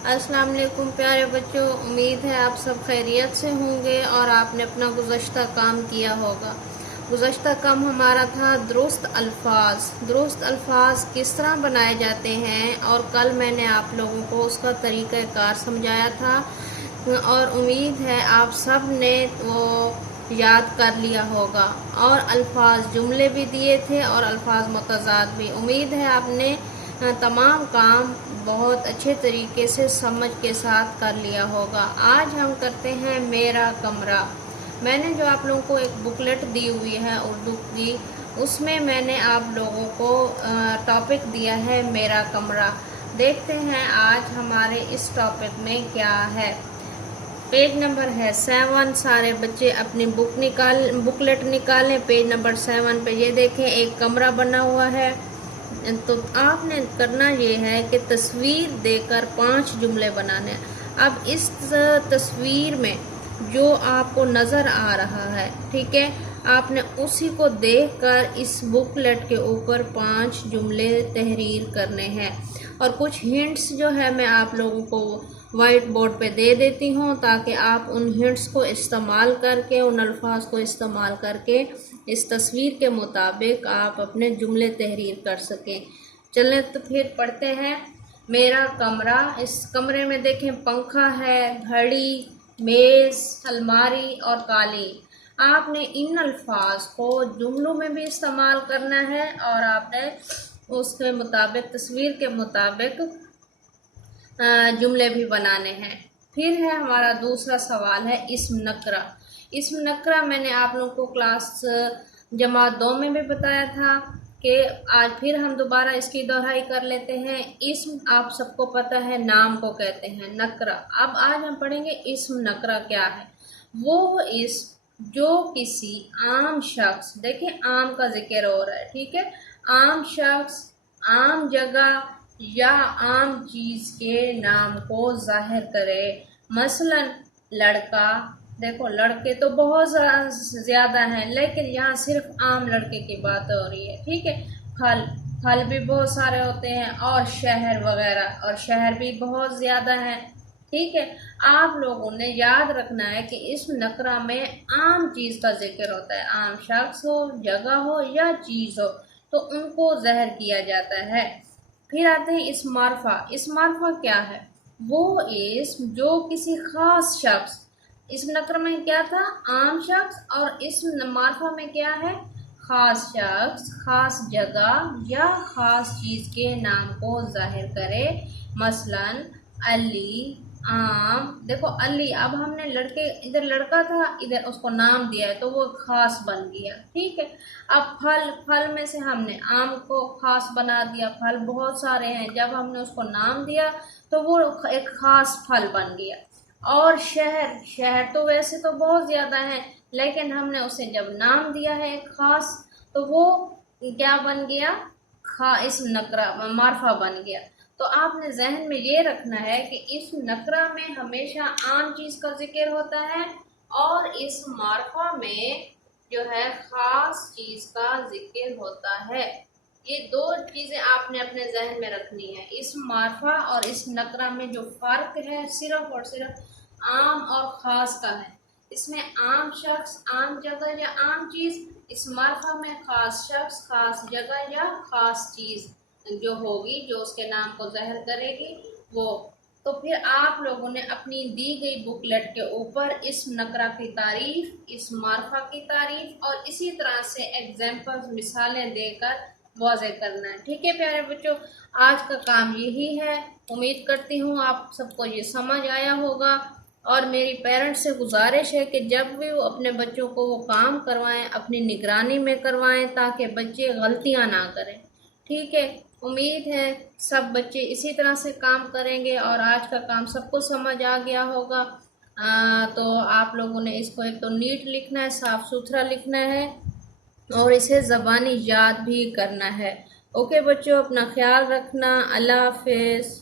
अस्सलाम वालेकुम प्यारे बच्चों, उम्मीद है आप सब खैरियत से होंगे और आपने अपना गुज़श्ता काम किया होगा। गुज़श्ता काम हमारा था दुरुस्त अल्फाज। दुरुस्त अल्फाज किस तरह बनाए जाते हैं और कल मैंने आप लोगों को उसका तरीक़ाकार समझाया था और उम्मीद है आप सब ने वो याद कर लिया होगा। और अल्फाज जुमले भी दिए थे और अल्फाज मुतज़ाद भी। उम्मीद है आपने तमाम काम बहुत अच्छे तरीके से समझ के साथ कर लिया होगा। आज हम करते हैं मेरा कमरा। मैंने जो आप लोगों को एक बुकलेट दी हुई है उर्दू की, उसमें मैंने आप लोगों को टॉपिक दिया है मेरा कमरा। देखते हैं आज हमारे इस टॉपिक में क्या है। पेज नंबर है 7। सारे बच्चे अपनी बुकलेट निकालें। पेज नंबर 7 पे ये देखें, एक कमरा बना हुआ है। तो आपने करना ये है कि तस्वीर देकर 5 जुमले बनाने हैं। अब इस तस्वीर में जो आपको नज़र आ रहा है, ठीक है, आपने उसी को देखकर इस बुकलेट के ऊपर 5 जुमले तहरीर करने हैं। और कुछ हिंट्स जो है मैं आप लोगों को वाइट बोर्ड पे दे देती हूँ ताकि आप उन हिंट्स को इस्तेमाल करके, उन अल्फाज को इस्तेमाल करके इस तस्वीर के मुताबिक आप अपने जुमले तहरीर कर सकें। चलें तो फिर पढ़ते हैं। मेरा कमरा। इस कमरे में देखें पंखा है, घड़ी, मेज़, अलमारी और कालीन। आपने इन अल्फाज को जुमलों में भी इस्तेमाल करना है और आपने उसके मुताबिक, तस्वीर के मुताबिक जुमले भी बनाने हैं। फिर है हमारा दूसरा सवाल है इस्म नकरा। इस्म नकरा मैंने आप लोगों को क्लास जमात 2 में भी बताया था कि आज फिर हम दोबारा इसकी दोहराई कर लेते हैं। इस्म आप सबको पता है नाम को कहते हैं, नकरा। अब आज हम पढ़ेंगे इस्म नकरा क्या है। वो इस्म जो किसी आम शख्स, देखिए आम का जिक्र हो रहा है, ठीक है, आम शख्स, आम जगह या आम चीज़ के नाम को जाहिर करे। मसलन लड़का, देखो लड़के तो बहुत ज़्यादा हैं लेकिन यहाँ सिर्फ आम लड़के की बात हो रही है, ठीक है। फल, फल भी बहुत सारे होते हैं और शहर वगैरह, और शहर भी बहुत ज़्यादा हैं, ठीक है। आप लोगों ने याद रखना है कि इस नकरा में आम चीज़ का जिक्र होता है। आम शख्स हो, जगह हो या चीज़ हो तो उनको ज़हर किया जाता है। फिर आते हैं इस मार्फा। इस मार्फा क्या है? वो इस्म जो किसी खास शख्स, इस नक्र में क्या था? आम शख्स, और इस मार्फा में क्या है? खास शख्स, खास जगह या खास चीज़ के नाम को जाहिर करे। मसलन अली, आम। देखो अली, अब हमने लड़के, इधर लड़का था, इधर उसको नाम दिया है तो वो खास बन गया, ठीक है। अब फल, फल में से हमने आम को खास बना दिया। फल बहुत सारे हैं, जब हमने उसको नाम दिया तो वो एक खास फल बन गया। और शहर, शहर तो वैसे तो बहुत ज़्यादा है लेकिन हमने उसे जब नाम दिया है खास तो वो क्या बन गया? इस नकरा, मार्फा बन गया। तो आपने जहन में ये रखना है कि इस नकरा में हमेशा आम चीज़ का जिक्र होता है और इस मार्फा में जो है खास चीज़ का जिक्र होता है। ये दो चीज़ें आपने अपने जहन में रखनी है। इस मार्फा और इस नकरा में जो फ़र्क है सिर्फ और सिर्फ आम और ख़ास का है। इसमें आम शख्स, आम जगह या आम चीज़, इस मार्फा में ख़ास शख्स, ख़ास जगह या ख़ास चीज़ जो होगी, जो उसके नाम को ज़ाहिर करेगी वो। तो फिर आप लोगों ने अपनी दी गई बुकलेट के ऊपर इस नकरा की तारीफ, इस मार्फा की तारीफ और इसी तरह से एग्जाम्पल्स, मिसालें देकर वाज़ेह करना है, ठीक है प्यारे बच्चों। आज का काम यही है। उम्मीद करती हूँ आप सबको ये समझ आया होगा। और मेरी पेरेंट्स से गुजारिश है कि जब भी वो अपने बच्चों को वो काम करवाएं अपनी निगरानी में करवाएं ताकि बच्चे गलतियां ना करें, ठीक है। उम्मीद है सब बच्चे इसी तरह से काम करेंगे और आज का काम सबको समझ आ गया होगा। तो आप लोगों ने इसको एक तो नीट लिखना है, साफ़ सुथरा लिखना है और इसे ज़बानी याद भी करना है। ओके बच्चों, अपना ख्याल रखना। अल्लाह हाफिज़।